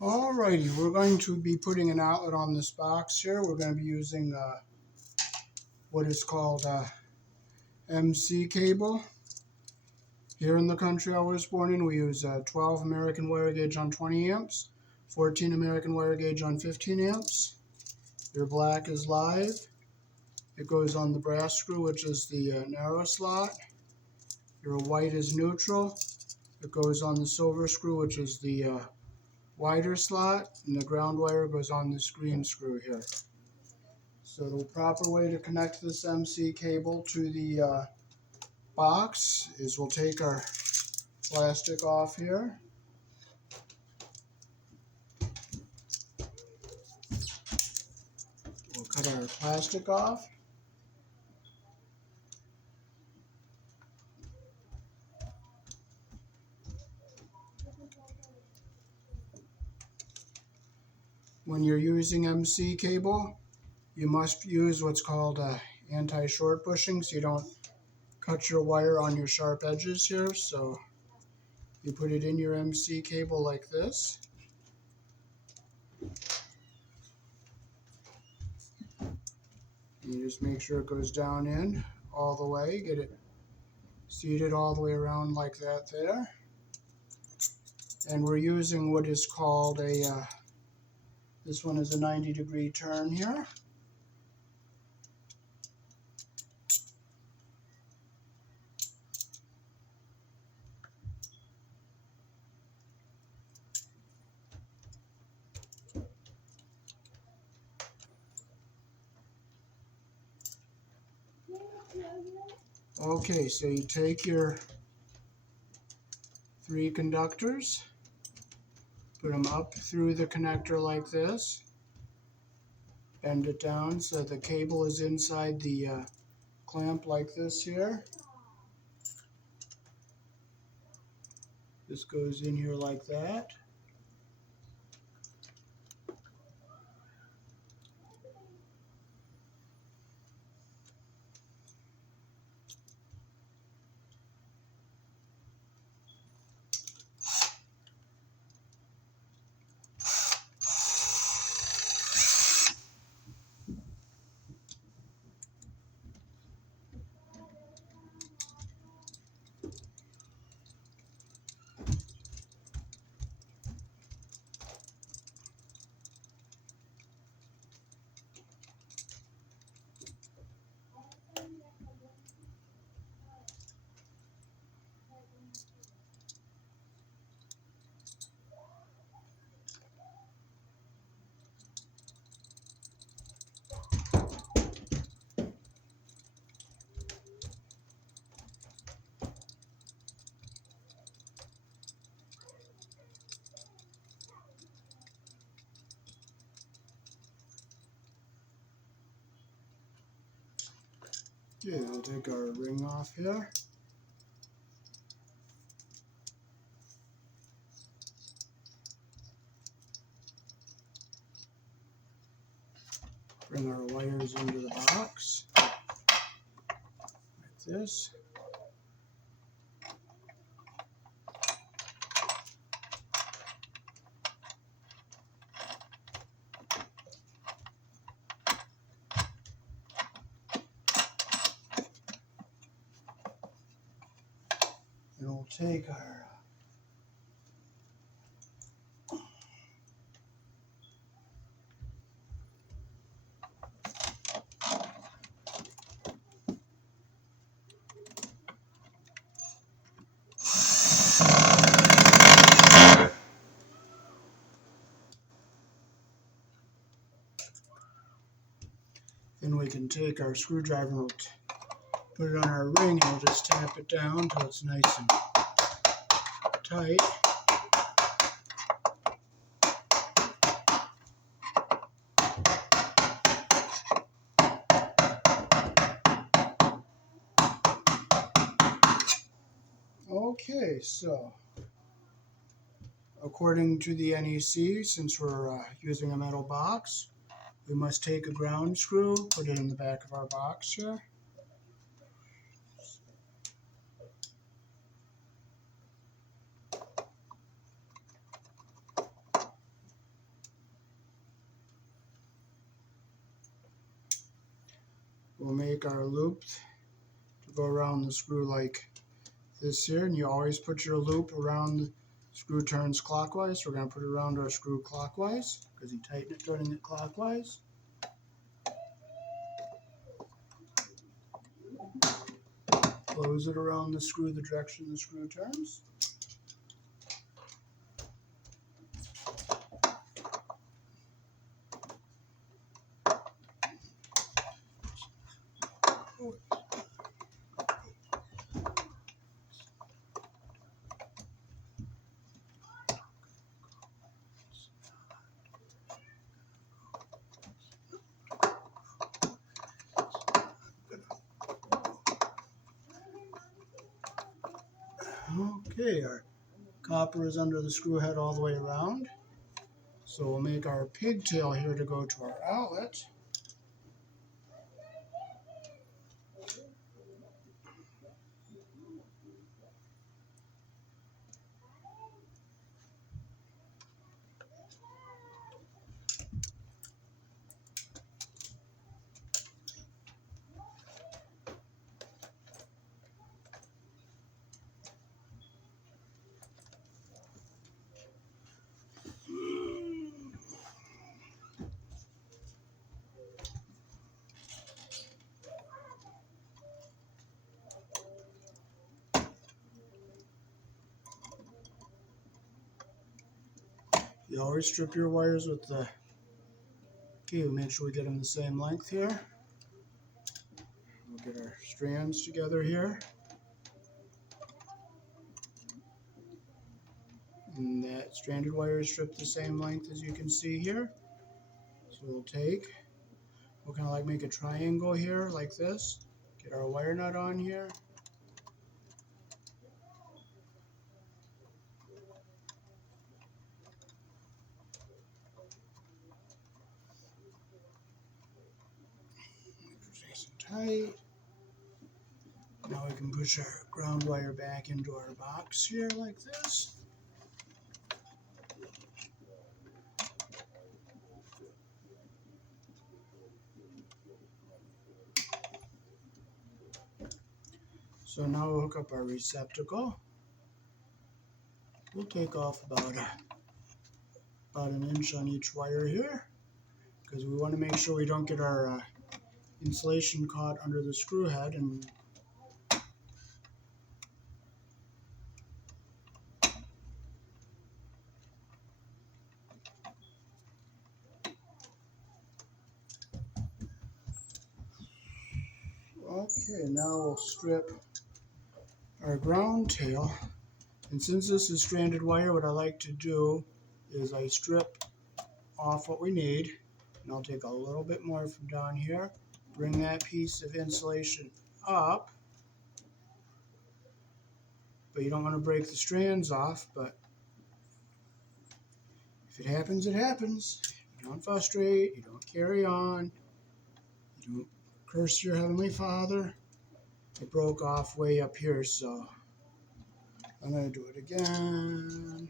Alrighty, we're going to be putting an outlet on this box here. We're going to be using what is called MC cable. Here in the country I was born in, we use 12 American wire gauge on 20 amps, 14 American wire gauge on 15 amps. Your black is live. It goes on the brass screw, which is the narrow slot. Your white is neutral. It goes on the silver screw, which is the wider slot, and the ground wire goes on this green screw here. So the proper way to connect this MC cable to the box is we'll take our plastic off here. We'll cut our plastic off. When you're using MC cable, you must use what's called anti-short bushing, so you don't cut your wire on your sharp edges here. So you put it in your MC cable like this. You just make sure it goes down in all the way, get it seated all the way around like that there. And we're using what is called this one is a 90-degree turn here. Okay, so you take your 3 conductors, put them up through the connector like this, bend it down so the cable is inside the clamp like this here. This goes in here like that. Okay, we'll take our ring off here. Bring our wires into the box, like this. And we'll take our then we can take our screwdriver and we'll put it on our ring and we'll just tap it down until it's nice and tight. Okay, so according to the NEC, since we're using a metal box, we must take a ground screw, put it in the back of our box here. we'll make our loop to go around the screw like this here, and you always put your loop around the screw turns clockwise. So we're going to put it around our screw clockwise because you tighten it turning it clockwise. Close it around the screw the direction the screw turns. Okay, our copper is under the screw head all the way around. So we'll make our pigtail here to go to our outlet. You always strip your wires with the, okay, we'll make sure we get them the same length here. We'll get our strands together here. And that stranded wire is stripped the same length as you can see here. So we'll kind of like make a triangle here like this. Get our wire nut on here. Nice and tight. Now we can push our ground wire back into our box here like this. So now we'll hook up our receptacle. We'll take off about an inch on each wire here because we want to make sure we don't get our insulation caught under the screw head. And okay, now we'll strip our ground tail. And since this is stranded wire, what I like to do is I strip off what we need, and I'll take a little bit more from down here, bring that piece of insulation up, but you don't want to break the strands off. But if it happens, it happens. You don't frustrate, you don't carry on, you don't curse your Heavenly Father. It broke off way up here, so I'm going to do it again.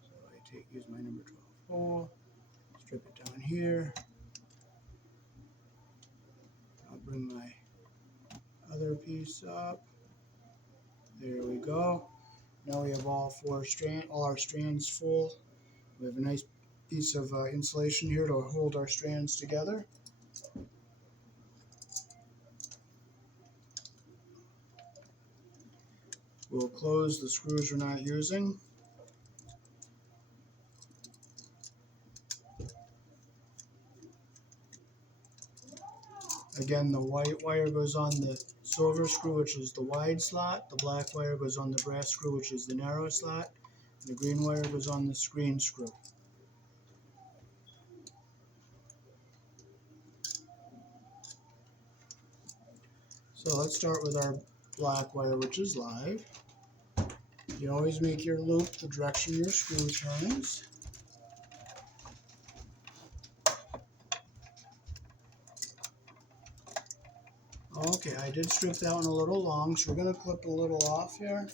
So I use my number 12 hole, strip it down here. I'll bring my other piece up. There we go. Now we have all our strands full. We have a nice piece of insulation here to hold our strands together. We'll close the screws we're not using. Again, the white wire goes on the silver screw, which is the wide slot. The black wire goes on the brass screw, which is the narrow slot. And the green wire goes on the screen screw. So let's start with our black wire, which is live. You always make your loop the direction your screw turns. Okay, I did strip that one a little long, so we're going to clip a little off here.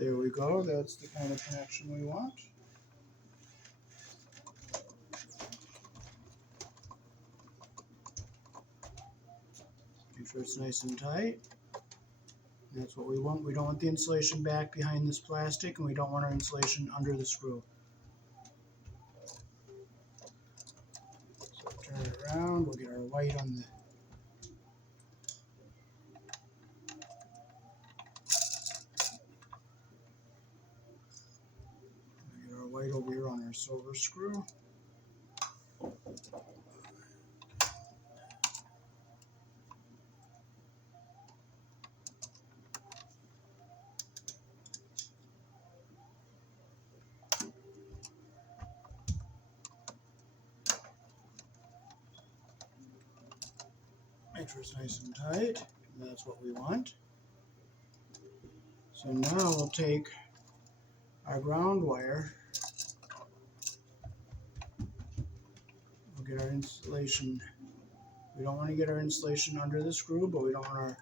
There we go. That's the kind of connection we want. Make sure it's nice and tight. That's what we want. We don't want the insulation back behind this plastic, and we don't want our insulation under the screw. So turn it around. We'll get our white on the white over here on our silver screw. Make sure it's nice and tight. That's what we want. So now we'll take our ground wire. We'll get our insulation. We don't want to get our insulation under the screw, but we don't want our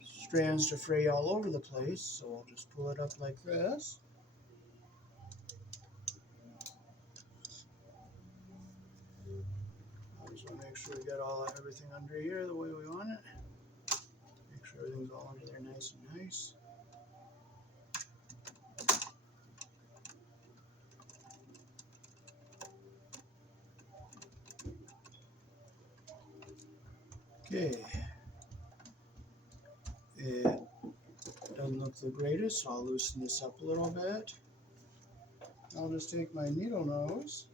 strands to fray all over the place. So we'll just pull it up like this. I just want to make sure we get everything under here the way we want it. Make sure everything's all under there nice and nice. Okay. It doesn't look the greatest, so I'll loosen this up a little bit. I'll just take my needle nose.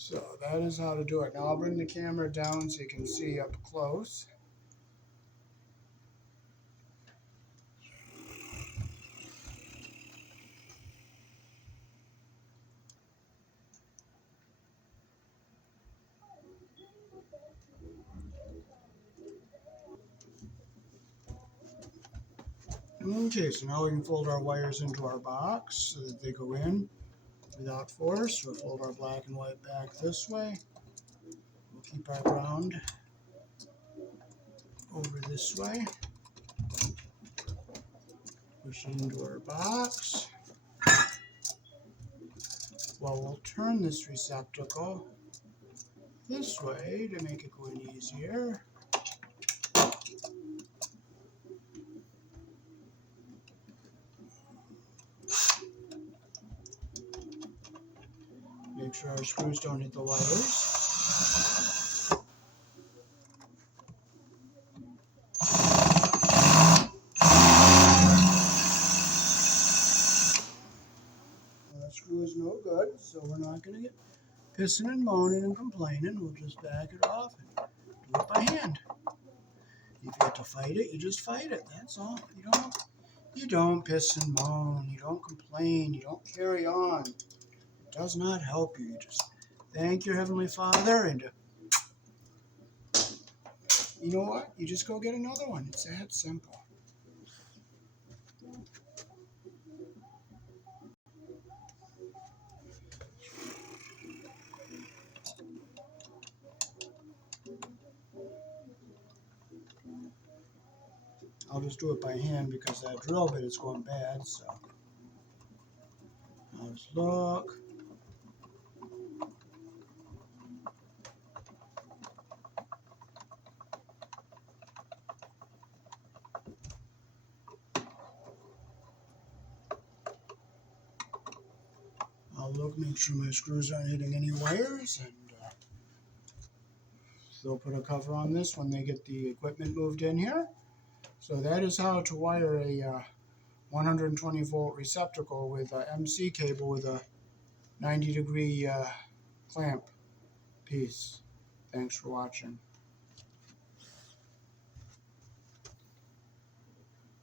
So that is how to do it. Now I'll bring the camera down so you can see up close. Okay, so now we can fold our wires into our box so that they go in without force. We'll fold our black and white back this way. We'll keep our ground over this way. Push it into our box. Well, we'll turn this receptacle this way to make it go in easier. Make sure our screws don't hit the wires. That screw is no good, so we're not going to get pissing and moaning and complaining. We'll just back it off and do it by hand. If you have to fight it, you just fight it. That's all. You don't piss and moan. You don't complain. You don't carry on. It does not help you. You just thank your Heavenly Father, and you know what? You just go get another one. It's that simple. I'll just do it by hand because that drill bit is going bad, so I'll just look. I'll look, make sure my screws aren't hitting any wires, and they'll put a cover on this when they get the equipment moved in here. So that is how to wire a 120 volt receptacle with a MC cable with a 90-degree clamp piece. Thanks for watching.